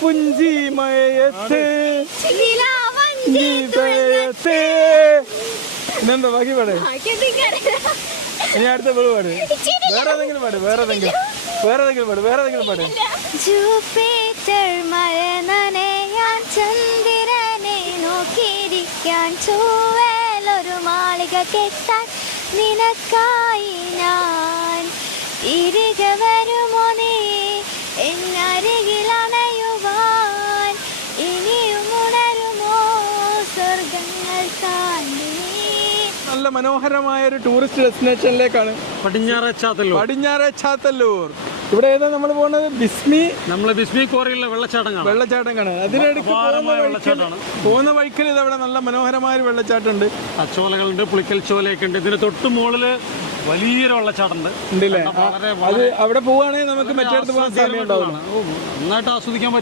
പുഞ്ചി മയത്ത് പിന്നെന്താ ബാക്കി പാട്? ഇനി അടുത്ത പാട് വേറെ ഏതെങ്കിലും പാട്. ജൂപ്പിറ്റർ മഴ നനയാൻ ചന്ദ്രനെ നോക്കിയിരിക്കാൻ ചൊവ്വേലൊരു മാളിക കെട്ടാൻ നിനക്കായി ഞാൻ തിരികെ വരുമോ നീ എന്നരികിൽ അണയുവാൻ ഇനിയും ഉണരുമോ സ്വർഗങ്ങൾ താണ്ടി. നല്ല മനോഹരമായ ഒരു ടൂറിസ്റ്റ് ഡെസ്റ്റിനേഷനിലേക്കാണ് പടിഞ്ഞാറേ ചാത്തല്ലൂർ. ഇവിടെ ഏതാ നമ്മൾ പോകുന്നത്? ബിസ്മി കോറിയിലെ വെള്ളച്ചാട്ടം കാണാൻ. അതിനിടയ്ക്ക് പോകുന്ന വഴിക്കൽ ഇതവിടെ നല്ല മനോഹരമായ ഒരു വെള്ളച്ചാട്ടമുണ്ട്. അച്ചോലകളുണ്ട്, പുളിക്കൽ ചോലയൊക്കെ ഉണ്ട്. ഇതിന് തൊട്ട് മുകളില് വലിയൊരു വെള്ളച്ചാട്ടമുണ്ട്. ഉണ്ടല്ലേ? അത് അവിടെ പോവുകയാണെങ്കിൽ നമുക്ക് മറ്റേടത്ത് പോകാൻ സമയം ഉണ്ടാവില്ല. നന്നായിട്ട് ആസ്വദിക്കാൻ പറ്റും.